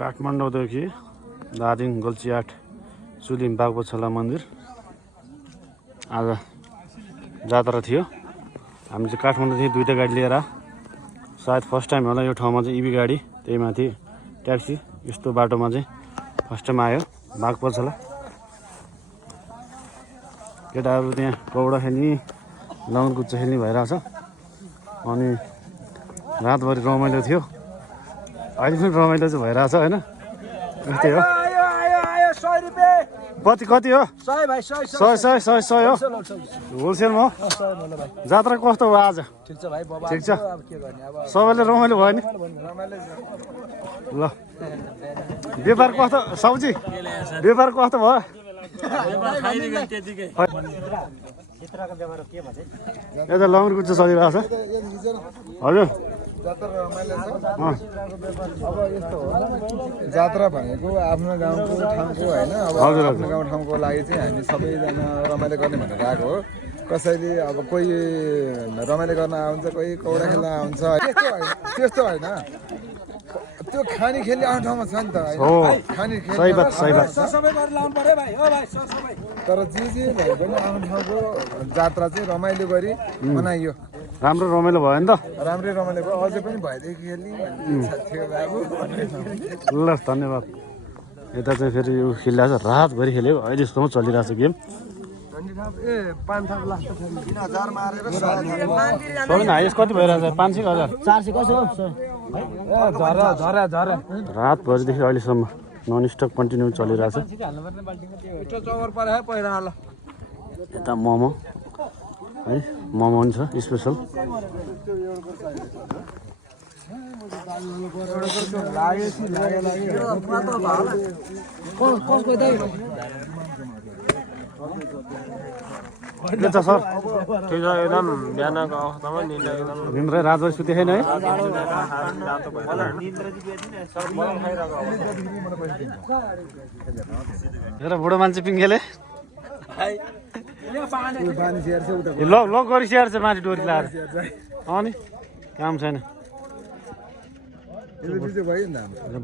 काठमाडौँदेखि दार्जिलिङ गल्चियाट सुलिम बागबछला मन्दिर आज जात्रा थियो। हामी चाहिँ काठमाडौँदेखि दुईटा गाडी लिएर सायद फर्स्ट टाइम होला यो ठाउँमा चाहिँ इभी गाडी, त्यही माथि ट्याक्सी, यस्तो बाटोमा चाहिँ फर्स्ट टाइम आयो बागबछला। केटाहरू त्यहाँ पौडा खेल्ने लाउन कुच्चा खेल्ने भइरहेछ अनि रातभरि रमाइलो थियो। अहिले पनि रमाइलो चाहिँ भइरहेछ होइन। त्यही हो। कति कति हो? 100 हो होलसेलमा हो। जात्रा कस्तो भयो आज? ठिक छ सबैले रमाइलो भयो नि ल। व्यापार कस्तो सब्जी व्यापार कस्तो भयो? यता लङ्गुर कुच्चा चलिरहेछ हजुर। जात्रा भनेको आफ्नो गाउँको ठाउँको होइन, अब आफ्नो गाउँ ठाउँको लागि चाहिँ हामी सबैजना रमाइलो गर्ने भनेर आएको हो। कसैले अब कोही रमाइलो गर्न आउँछ, कोही कौडा खेल्न आउँछ, त्यस्तो होइन। त्यो खानी खेल्ने आफ्नो ठाउँमा छ नि त, खानी तर जे भए पनि आफ्नो ठाउँको जात्रा चाहिँ रमाइलो गरी मनाइयो। राम्रो रमाइलो भयो नि त? राम्रै रमाइलो भयो, अझै पनि भइदियो खेल्ने इच्छा थियो बाबु। ल धन्यवाद। यता चाहिँ फेरि यो खेल्दा छ रातभरि खेल्यो, अहिलेसम्म चलिरहेको छ गेम। हाइएस्ट कति भइरहेछ? 500 1000 400 कसो रातभरिदेखि अहिलेसम्म नन स्टप कन्टिन्यू चलिरहेछ। यता मोमो है, मोमो पनि छ स्पेसल। के छ सर? ठिक छ एकदम। बिहानको अवस्थामा निन्द्रा एकदम निन्द्रा रातभरि सुते छैन है? हेर बुढो मान्छे पिङ खेले ल गरी स्याहार्छ माथि डोरी लाएर अनि काम छैन।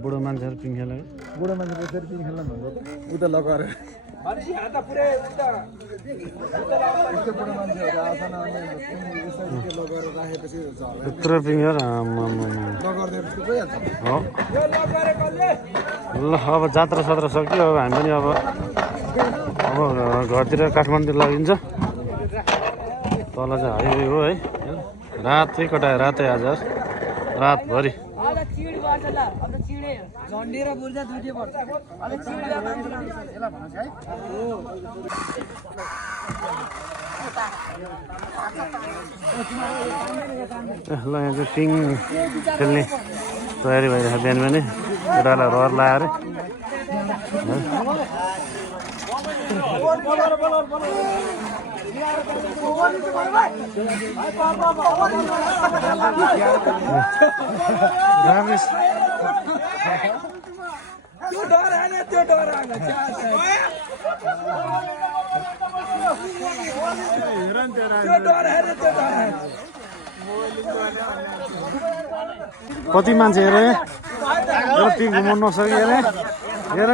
बुढो मान्छेहरू पिङ खेल्यो, बुढो मान्छे कसरी पिङ खेल्न भन्दा उता लगाएर यत्रो पिङ ल। अब जात्रा सात्रा सक्यो, अब हामी पनि अब घरतिर काठमाडौँ लगिन्छ। तल चाहिँ हाइवे हो है, रातै कटायो रातै आज रातभरि। ल यहाँ चाहिँ पिङ खेल्ने तयारी भइरहेको बिहान बिहानै केटालाई रहर लाएर कति मान्छे हेर पिङ घुमाउनु नसक्यो हेर हेर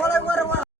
मलाई